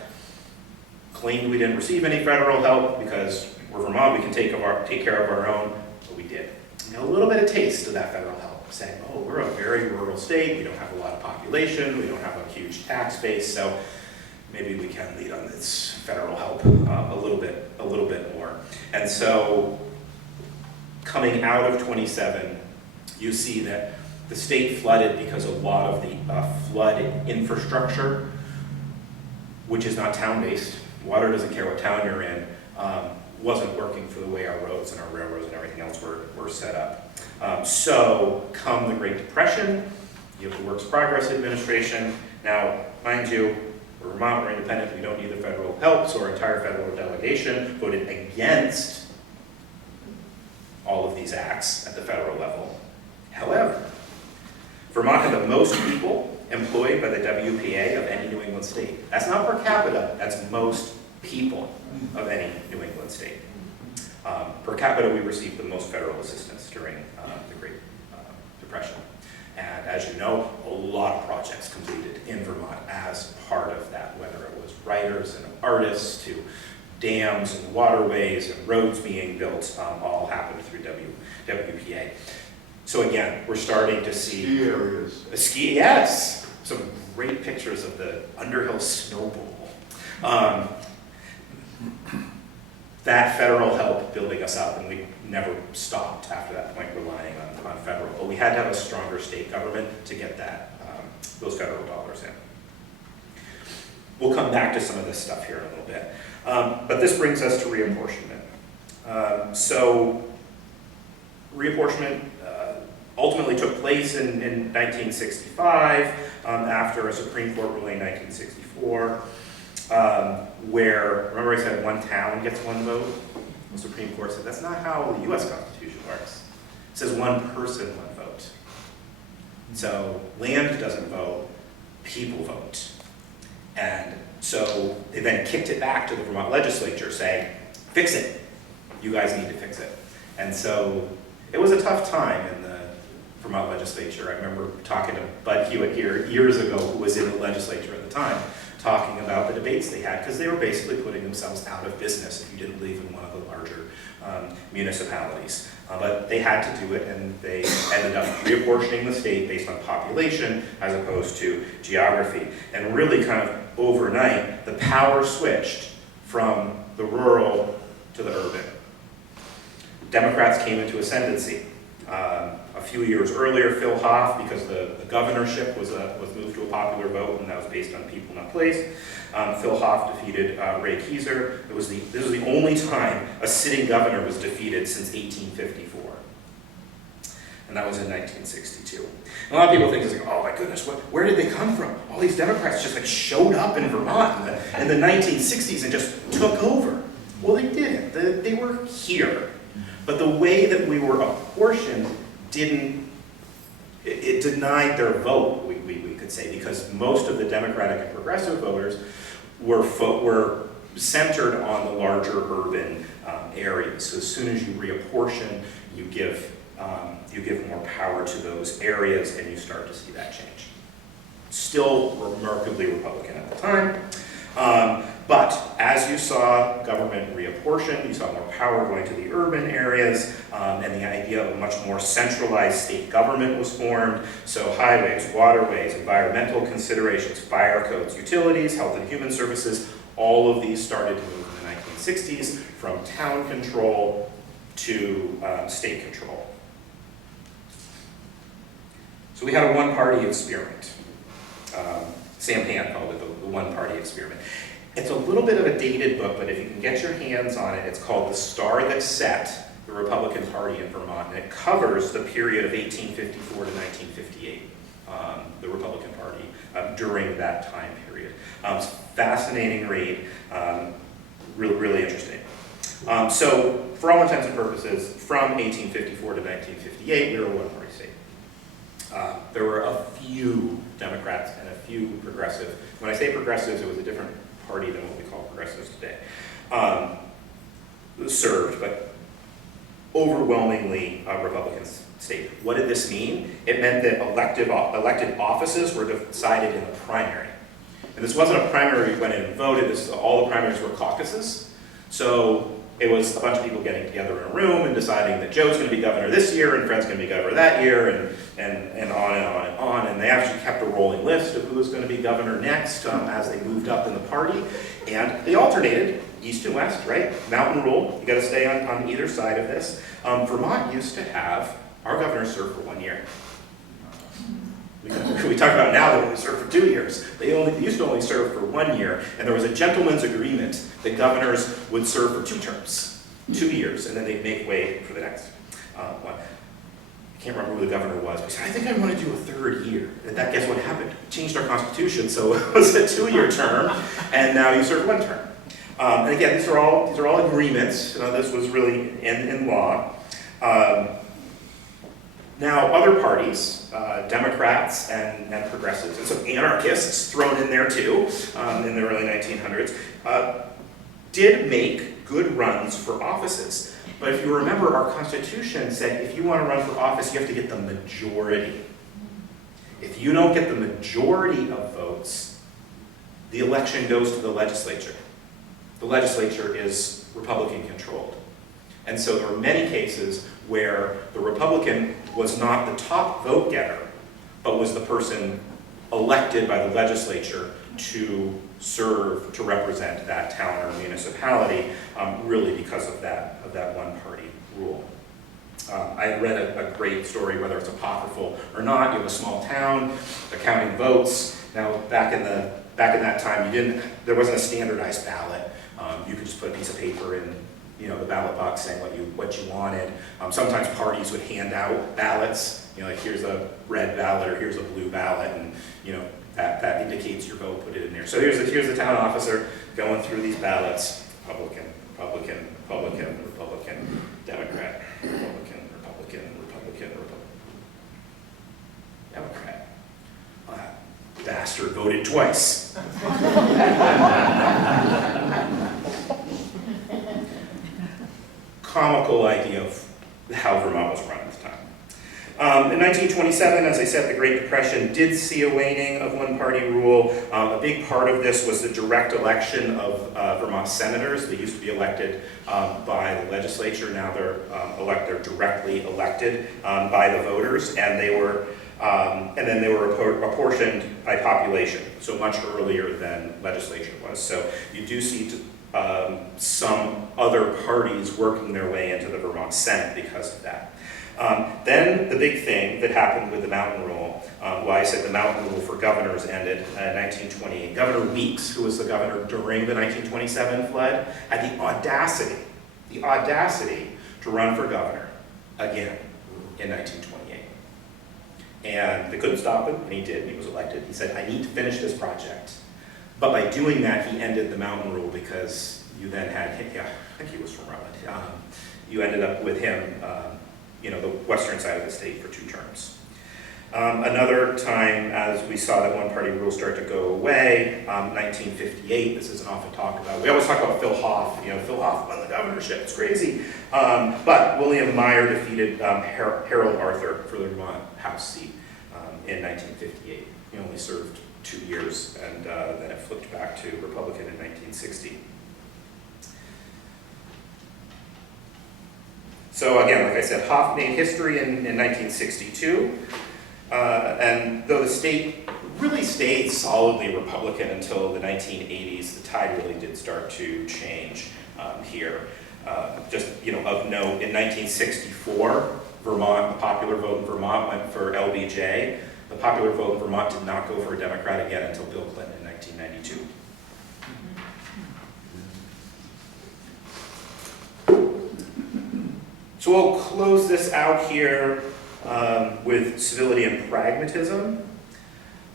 Claimed we didn't receive any federal help because we're Vermont, we can take care of our own, but we did. We got a little bit of taste of that federal help, saying, oh, we're a very rural state, we don't have a lot of population, we don't have a huge tax base, so maybe we can lead on this federal help a little bit more. And so, coming out of 27, you see that the state flooded because a lot of the flood infrastructure, which is not town-based, water doesn't care what town you're in, wasn't working for the way our roads and our railroads and everything else were set up. So, come the Great Depression, you have the Works Progress Administration. Now, mind you, we're Vermont, we're independent, we don't need the federal help, so our entire federal delegation voted against all of these acts at the federal level. However, Vermont had the most people employed by the WPA of any New England state. That's not per capita, that's most people of any New England state. Per capita, we received the most federal assistance during the Great Depression. And as you know, a lot of projects completed in Vermont as part of that, whether it was writers and artists to dams and waterways and roads being built, all happened through WPA. So again, we're starting to see ski areas. Yes, some great pictures of the Underhill Snow Bowl. That federal help building us up, and we never stopped after that point relying on federal. But we had to have a stronger state government to get that those federal dollars in. We'll come back to some of this stuff here in a little bit. But this brings us to reapportionment. So reapportionment ultimately took place in 1965 after a Supreme Court ruling in 1964, where, remember I said one town gets one vote? The Supreme Court said that's not how the US Constitution works. It says one person, one vote. So land doesn't vote, people vote. And so they then kicked it back to the Vermont legislature saying, fix it. You guys need to fix it. And so it was a tough time in the Vermont legislature. I remember talking to Bud Hewitt here years ago, who was in the legislature at the time, talking about the debates they had, because they were basically putting themselves out of business if you didn't live in one of the larger municipalities. But they had to do it, and they ended up reapportioning the state based on population as opposed to geography. And really kind of overnight, the power switched from the rural to the urban. Democrats came into ascendancy. A few years earlier, Phil Hoff, because the governorship was moved to a popular vote, and that was based on people, not place. Phil Hoff defeated Ray Keyser. This was the only time a sitting governor was defeated since 1854. And that was in 1962. And a lot of people think, it's like, oh my goodness, where did they come from? All these Democrats just like showed up in Vermont in the 1960s and just took over. Well, they didn't. They were here. But the way that we were apportioned it denied their vote, we could say, because most of the Democratic and progressive voters were centered on the larger urban areas. So as soon as you reapportion, you give more power to those areas, and you start to see that change. Still remarkably Republican at the time. But as you saw government reapportion, you saw more power going to the urban areas, and the idea of a much more centralized state government was formed. So highways, waterways, environmental considerations, fire codes, utilities, health and human services, all of these started to move in the 1960s from town control to state control. So we had a one-party experiment. Sam Pan called it the one-party experiment. It's a little bit of a dated book, but if you can get your hands on it, it's called The Star That Set the Republican Party in Vermont, and it covers the period of 1854 to 1958, the Republican Party during that time period. It's a fascinating read, really interesting. So for all intents and purposes, from 1854 to 1958, we were a one-party state. There were a few Democrats and a few progressive. When I say progressives, it was a different party than what we call progressives today. Served, but overwhelmingly Republican state. What did this mean? It meant that elected offices were decided in a primary. And this wasn't a primary where you went in and voted. All the primaries were caucuses. So it was a bunch of people getting together in a room and deciding that Joe's going to be governor this year and Fred's going to be governor that year, and on and on and on. And they actually kept a rolling list of who was going to be governor next as they moved up in the party. And they alternated east and west, right? Mountain rule. You got to stay on either side of this. Vermont used to have our governor serve for 1 year. We talk about now they only serve for 2 years. They used to only serve for 1 year, and there was a gentleman's agreement that governors would serve for 2 terms, 2 years, and then they'd make way for the next one. I can't remember who the governor was, but he said, I think I want to do a 3rd year. And guess what happened? Changed our constitution, so it was a 2-year term, and now you serve 1 term. And again, these are all agreements. This was really in law. Now, other parties, Democrats and progressives, and some anarchists thrown in there too, in the early 1900s, did make good runs for offices. But if you remember, our Constitution said if you want to run for office, you have to get the majority. If you don't get the majority of votes, the election goes to the legislature. The legislature is Republican controlled. And so there were many cases where the Republican was not the top vote getter, but was the person elected by the legislature to serve, to represent that town or municipality, really because of that one-party rule. I read a great story, whether it's apocryphal or not. You have a small town, counting votes. Now, back in that time, there wasn't a standardized ballot. You could just put a piece of paper in the ballot box saying what you wanted. Sometimes parties would hand out ballots, like here's a red ballot or here's a blue ballot, and that indicates your vote, put it in there. So here's the town officer going through these ballots: Republican, Republican, Republican, Republican, Democrat, Republican, Republican, Republican, Republican, Democrat. That bastard voted twice. Comical idea of how Vermont was run at the In 1927, as I said, the Great Depression did see a waning of one-party rule. A big part of this was the direct election of Vermont senators. They used to be elected by the legislature. Now they're directly elected by the voters, and then they were apportioned by population, so much earlier than legislation was. So you do see some other parties working their way into the Vermont Senate because of that. Then the big thing that happened with the Mountain Rule, why I said the Mountain Rule for governors ended in 1928. Governor Weeks, who was the governor during the 1927 flood, had the audacity to run for governor again in 1928. And they couldn't stop him, and he did. He was elected. He said, I need to finish this project. But by doing that, he ended the Mountain Rule because you then had, I think he was from Rutland. You ended up with him, the western side of the state for 2 terms. Another time, as we saw that one-party rule start to go away, 1958, this isn't often talked about. We always talk about Phil Hoff. Phil Hoff won the governorship, it's crazy. But William Meyer defeated Harold Arthur for the Vermont House seat in 1958. He only served 2 years, and then it flipped back to Republican in 1960. So again, like I said, Hoff made history in 1962, and though the state really stayed solidly Republican until the 1980s, the tide really did start to change here. Just of note, in 1964, Vermont, the popular vote in Vermont went for LBJ. The popular vote in Vermont did not go for a Democrat again until Bill Clinton in 1992. So we'll close this out here with civility and pragmatism.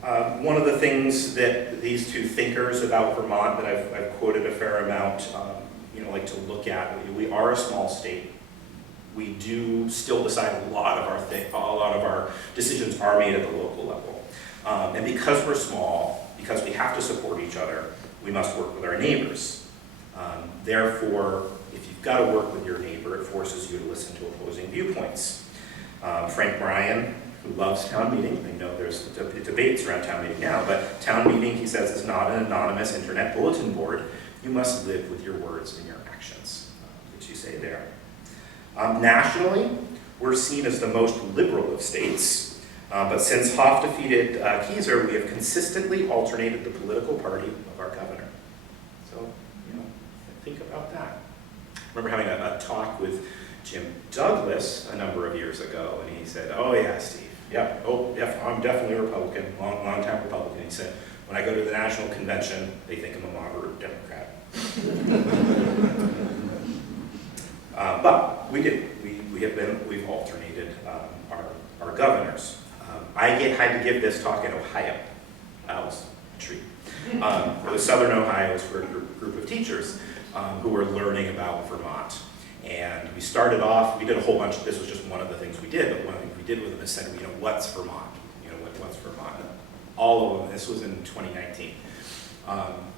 One of the things that these 2 thinkers about Vermont that I've quoted a fair amount, like to look at, we are a small state. We do still decide a lot of our decisions are made at the local level. And because we're small, because we have to support each other, we must work with our neighbors. Therefore, if you've got to work with your neighbor, it forces you to listen to opposing viewpoints. Frank Bryan, who loves town meeting, I know there's debates around town meeting now, but town meeting, he says, is not an anonymous internet bulletin board. You must live with your words and your actions, which you say there. Nationally, we're seen as the most liberal of states, but since Hoff defeated Keyser, we have consistently alternated the political party of our governor. So, think about that. I remember having a talk with Jim Douglas a number of years ago, and he said, oh yeah, Steve, I'm definitely a Republican, long time Republican. He said, when I go to the national convention, they think I'm a moderate Democrat. But we did. We've alternated our governors. I had to give this talk in Ohio. That was a treat. It was Southern Ohio. It was for a group of teachers who were learning about Vermont. And we started off, we did a whole bunch, this was just one of the things we did, but one of the things we did with them is said, what's Vermont? What's Vermont? All of them, this was in 2019,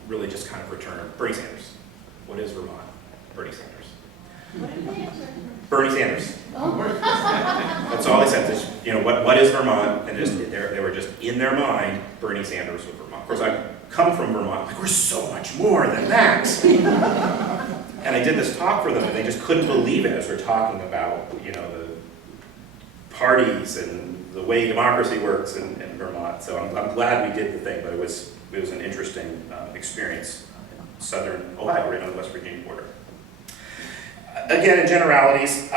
really just kind of returned. Bernie Sanders. What is Vermont? Bernie Sanders. Bernie Sanders. That's all they said. Just, what is Vermont? And just they were just in their mind, Bernie Sanders with Vermont. Of course, I come from Vermont. Like, we're so much more than that. And I did this talk for them, and they just couldn't believe it as we're talking about, the parties and the way democracy works in Vermont. So I'm glad we did the thing, but it was an interesting experience in Southern Ohio, right on the West Virginia border. Again, in generalities,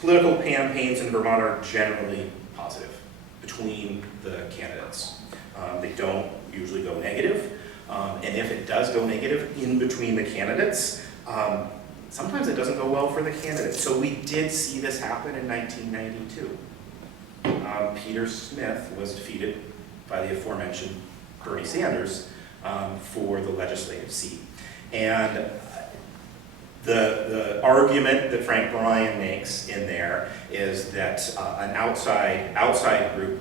political campaigns in Vermont are generally positive between the candidates. They don't usually go negative, and if it does go negative in between the candidates, sometimes it doesn't go well for the candidates. So we did see this happen in 1992. Peter Smith was defeated by the aforementioned Bernie Sanders for the legislative seat. And The argument that Frank Bryan makes in there is that an outside group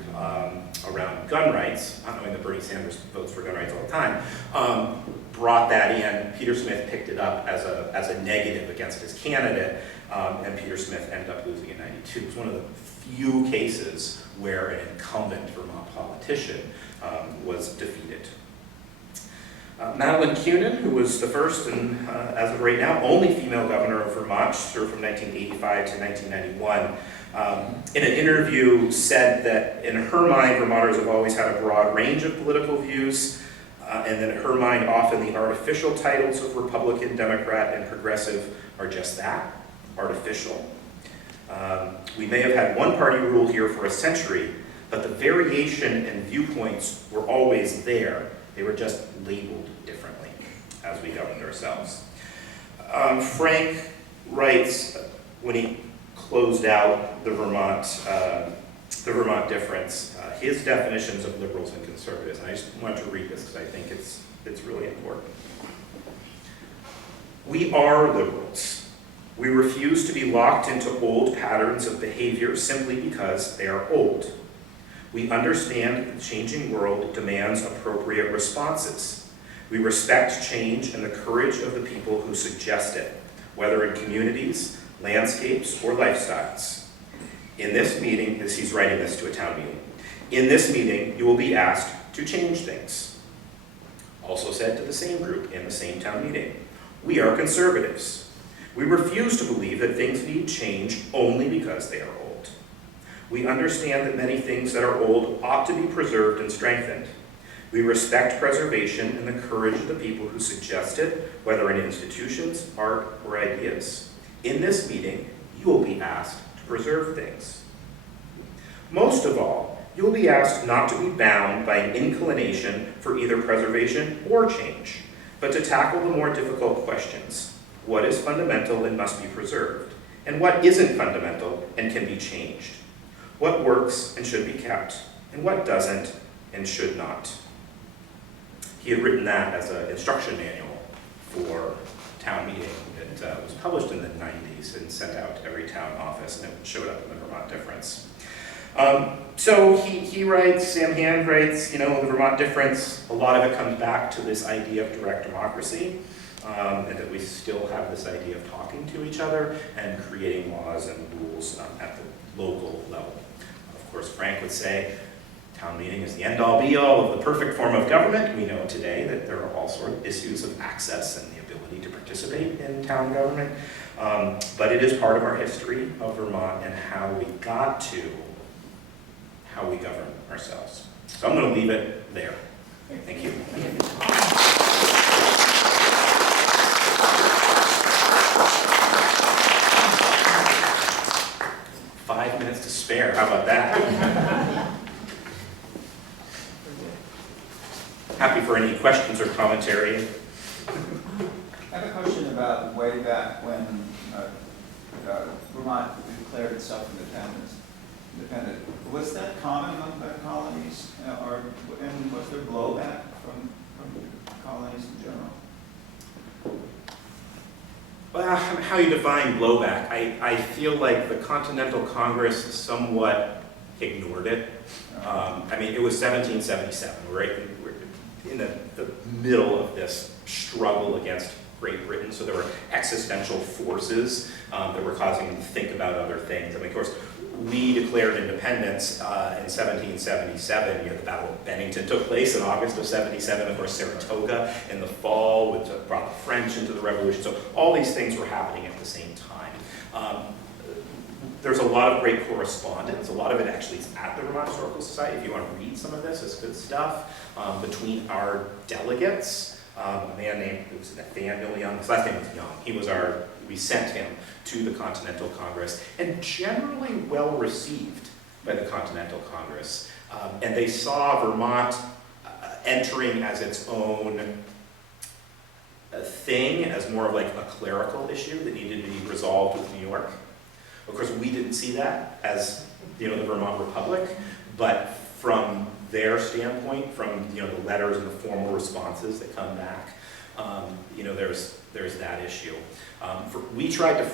around gun rights, not knowing that Bernie Sanders votes for gun rights all the time, brought that in. Peter Smith picked it up as a negative against his candidate, and Peter Smith ended up losing in '92. It was one of the few cases where an incumbent Vermont politician was defeated. Madeline Kunin, who was the first and, as of right now, only female governor of Vermont, served from 1985 to 1991, in an interview said that in her mind, Vermonters have always had a broad range of political views, and that in her mind, often the artificial titles of Republican, Democrat, and Progressive are just that, artificial. We may have had one-party rule here for a century, but the variation in viewpoints were always there. They were just labeled differently as we governed ourselves. Frank writes, when he closed out the Vermont difference, his definitions of liberals and conservatives. And I just wanted to read this because I think it's really important. We are liberals. We refuse to be locked into old patterns of behavior simply because they are old. We understand that the changing world demands appropriate responses. We respect change and the courage of the people who suggest it, whether in communities, landscapes, or lifestyles. In this meeting, he's writing this to a town meeting, in this meeting, you will be asked to change things. Also said to the same group in the same town meeting, we are conservatives. We refuse to believe that things need change only because they are old. We understand that many things that are old ought to be preserved and strengthened. We respect preservation and the courage of the people who suggest it, whether in institutions, art, or ideas. In this meeting, you will be asked to preserve things. Most of all, you will be asked not to be bound by an inclination for either preservation or change, but to tackle the more difficult questions. What is fundamental and must be preserved? And what isn't fundamental and can be changed? What works and should be kept? And what doesn't and should not? He had written that as an instruction manual for town meeting. It was published in the 90s and sent out to every town office, and it showed up in the Vermont Difference. So he writes, Sam Hand writes, the Vermont Difference, a lot of it comes back to this idea of direct democracy, and that we still have this idea of talking to each other and creating laws and rules at the local level. Of course, Frank would say, town meeting is the end-all be-all of the perfect form of government. We know today that there are all sorts of issues of access and the ability to participate in town government, but it is part of our history of Vermont and how we got to how we govern ourselves. So I'm going to leave it there. Thank you. 5 minutes to spare. How about that? Happy for any questions or commentary. I have a question about way back when Vermont declared itself independent. Was that common among the colonies, and was there blowback from colonies in general? Well, how you define blowback? I feel like the Continental Congress somewhat ignored it. It was 1777, right? We're in the middle of this struggle against Great Britain, so there were existential forces that were causing them to think about other things. Of course, we declared independence in 1777. The Battle of Bennington took place in August of 77. Of course, Saratoga in the fall, which brought the French into the Revolution. So all these things were happening at the same time. There's a lot of great correspondence. A lot of it actually is at the Vermont Historical Society. If you want to read some of this, it's good stuff. Between our delegates, a man named Nathaniel Young, his last name was Young. We sent him to the Continental Congress, and generally well received by the Continental Congress. And they saw Vermont entering as its own thing, as more of like a clerical issue that needed to be resolved with New York. Of course, we didn't see that as the Vermont Republic, but from their standpoint, from the letters and the formal responses that come back, You know, there's that issue. We tried to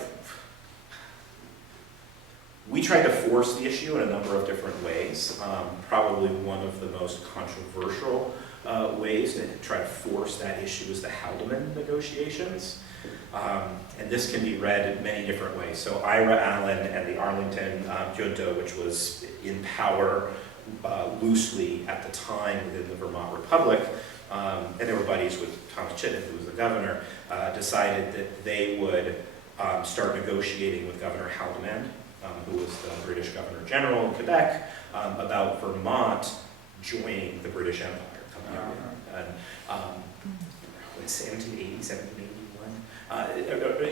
force the issue in a number of different ways. Probably one of the most controversial ways to try to force that issue is the Haldeman negotiations. And this can be read in many different ways. So Ira Allen and the Arlington junta, which was in power loosely at the time within the Vermont Republic, and they were buddies with Thomas Chittenden, who was the governor, decided that they would start negotiating with Governor Haldimand, who was the British Governor General in Quebec, about Vermont joining the British Empire. Coming out. And, 1780, 1781,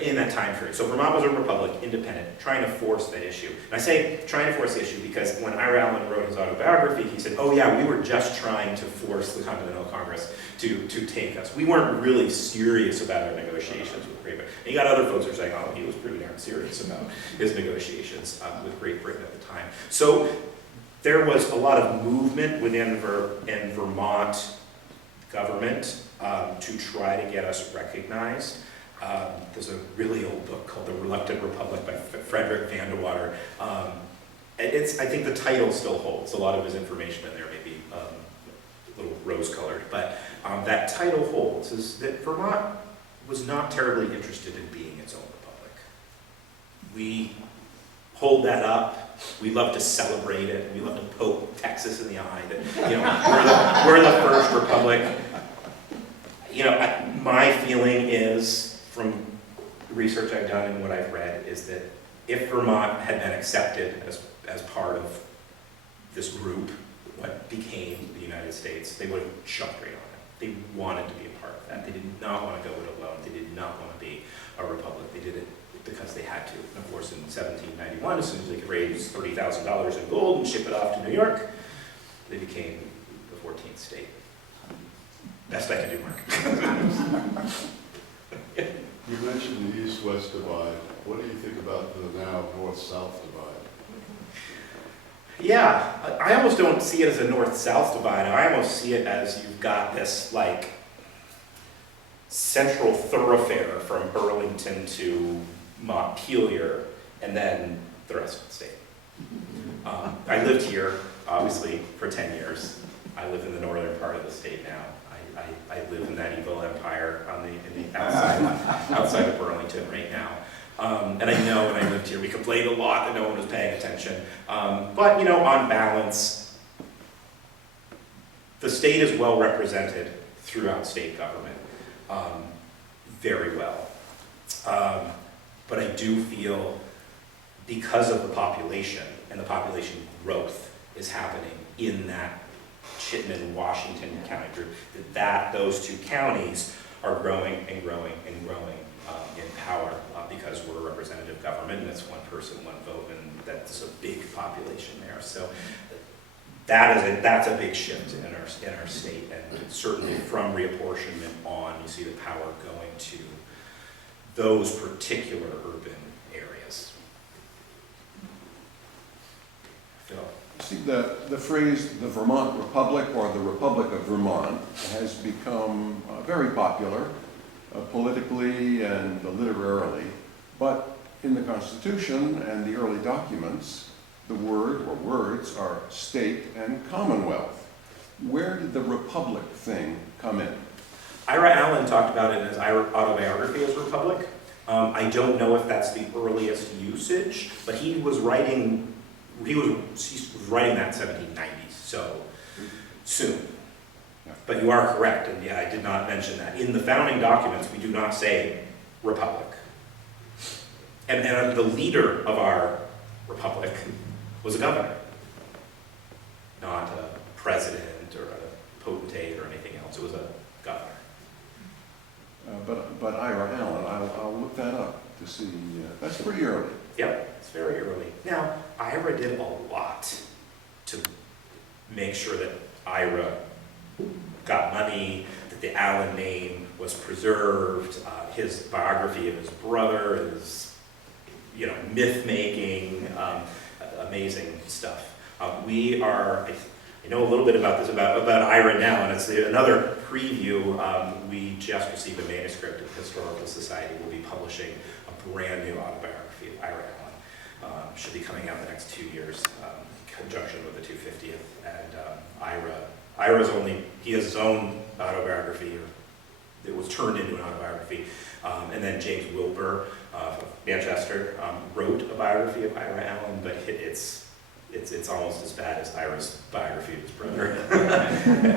in that time period. So Vermont was a republic, independent, trying to force that issue. And I say trying to force the issue because when Ira Allen wrote his autobiography, he said, oh yeah, we were just trying to force the Continental Congress to take us. We weren't really serious about our negotiations with Great Britain. And you got other folks who are saying, oh, he was pretty darn serious about his negotiations with Great Britain at the time. So there was a lot of movement within Vermont government to try to get us recognized. There's a really old book called The Reluctant Republic by Frederick Van de Water. I think the title still holds. A lot of his information in there may be a little rose-colored, but that title holds, is that Vermont was not terribly interested in being its own republic. We hold that up. We love to celebrate it. We love to poke Texas in the eye that, you know, we're the first republic. You know, my feeling is, from the research I've done and what I've read, is that if Vermont had been accepted as part of this group, what became the United States, they would have jumped right on it. They wanted to be a part of that. They did not want to go it alone. They did not want to be a republic. They did it because they had to. And of course, in 1791, as soon as they could raise $30,000 in gold and ship it off to New York, they became the 14th state. Best I can do, Mark. You mentioned the east-west divide. What do you think about the now north-south divide? Yeah, I almost don't see it as a north-south divide. I almost see it as you've got this, like, central thoroughfare from Burlington to Montpelier, and then the rest of the state. I lived here, obviously, for 10 years. I live in the northern part of the state now. I live in that evil empire on the outside of Burlington right now. And I know when I lived here, we complained a lot that no one was paying attention. But, you know, on balance, the state is well represented throughout state government, very well. But I do feel, because of the population, and the population growth is happening in that Chittenden, Washington County group, that those two counties are growing and growing and growing in power because we're a representative government, and it's one person, one vote, and that's a big population there. So that's a big shift in our state, and certainly from reapportionment on, you see the power going to those particular urban areas. Phil? See, the phrase the Vermont Republic or the Republic of Vermont has become very popular politically and literarily, but in the Constitution and the early documents, the word or words are state and commonwealth. Where did the republic thing come in? Ira Allen talked about it in his autobiography as republic. I don't know if that's the earliest usage, but he was writing that in the 1790s, so soon. But you are correct, and yeah, I did not mention that. In the founding documents, we do not say republic. And the leader of our republic was a governor, not a president or a potentate or anything else. It was a governor. But Ira Allen, I'll look that up to see. That's pretty early. Yep, it's very early. Now, Ira did a lot to make sure that Ira got money, that the Allen name was preserved. His biography of his brother is, you know, myth-making, amazing stuff. I know a little bit about this, about Ira now, and it's another preview, we just received a manuscript of the Historical Society. We'll be publishing a brand new autobiography of Ira Allen. Should be coming out in the next 2 years, in conjunction with the 250th. And Ira's he has his own autobiography, or it was turned into an autobiography. And then James Wilbur of Manchester wrote a biography of Ira Allen, but it's almost as bad as Ira's biography of his brother,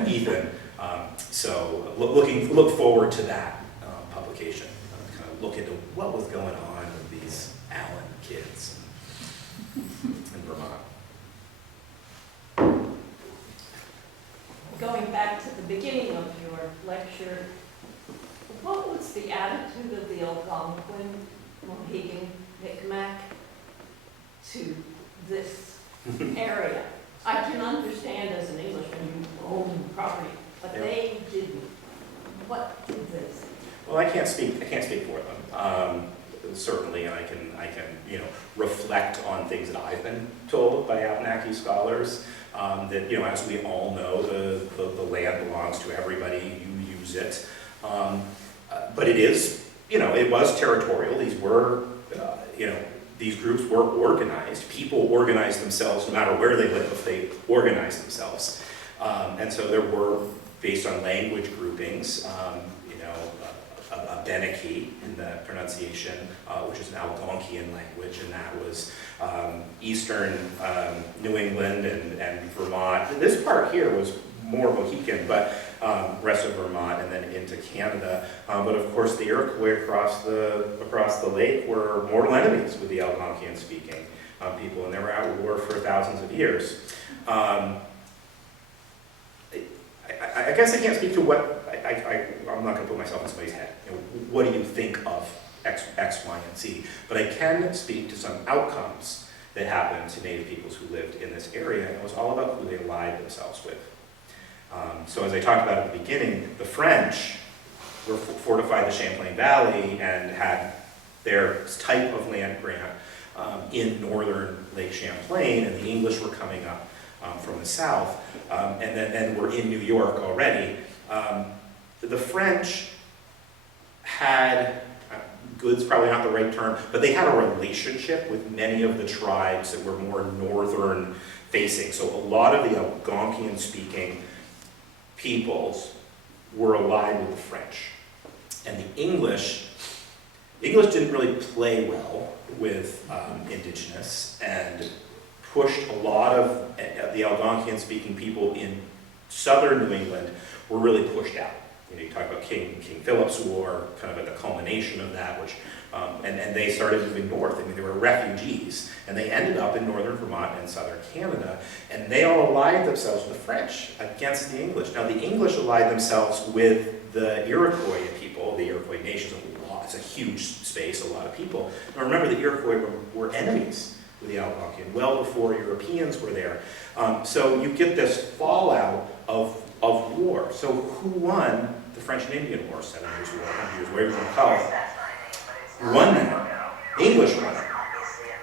Ethan. So look forward to that publication. Kind of look into what was going on with these Allen kids in Vermont. Going back to the beginning of your lecture, what was the attitude of the Algonquin, Mohegan, Micmac to this area? I can understand as an Englishman you own property, but they didn't. What did they say? Well, I can't speak for them, certainly, and I can reflect on things that I've been told by Abenaki scholars. That as we all know, the land belongs to everybody. You use it, but it is it was territorial. These were these groups were organized. People organized themselves no matter where they live. They organized themselves, and so there were, based on language groupings, a Benaki in the pronunciation, which is an Algonquian language, and that was eastern New England and Vermont. This part here was more Mohican, but rest of Vermont and then into Canada. But of course, the Iroquois across the lake were mortal enemies with the Algonquian-speaking people, and they were at war for thousands of years. I guess I can't speak to what I'm not going to put myself in somebody's head. What do you think of X, Y, and Z? But I can speak to some outcomes that happened to Native peoples who lived in this area, and it was all about who they allied themselves with. So as I talked about at the beginning, the French fortified the Champlain Valley and had their type of land grant in northern Lake Champlain, and the English were coming up from the south, and were in New York already. The French had, good's probably not the right term, but they had a relationship with many of the tribes that were more northern facing. So a lot of the Algonquian-speaking peoples were allied with the French. And the English didn't really play well with indigenous, and pushed a lot of the Algonquian-speaking people in southern New England were really pushed out. You talk about King Philip's War, kind of at the culmination of that, which, and they started moving north. I mean, they were refugees, and they ended up in northern Vermont and southern Canada, and they all allied themselves with the French against the English. Now, the English allied themselves with the Iroquois people, the Iroquois nations. It's a huge space, a lot of people. Now, remember, the Iroquois were enemies with the Algonquian well before Europeans were there. So you get this fallout of war. So who won the French and Indian War, 7 Years' War, 100 Years' War, whatever you want to call it? Who won that? The English won it.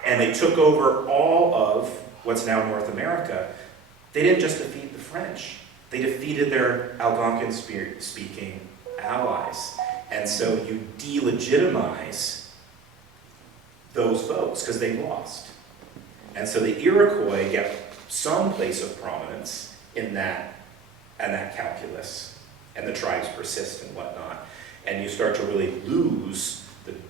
And they took over all of what's now North America. They didn't just defeat the French. They defeated their Algonquian-speaking allies. And so you delegitimize those folks because they lost. And so the Iroquois get some place of prominence in that calculus, and the tribes persist and whatnot. And you start to really lose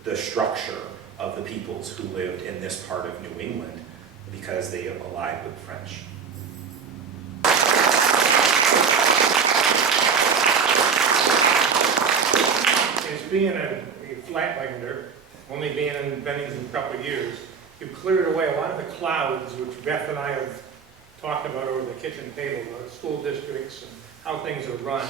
the structure of the peoples who lived in this part of New England because they allied with the French. As being a flatlander, only being in Bennington a couple of years, you cleared away a lot of the clouds which Beth and I have talked about over the kitchen table, the school districts and how things are run.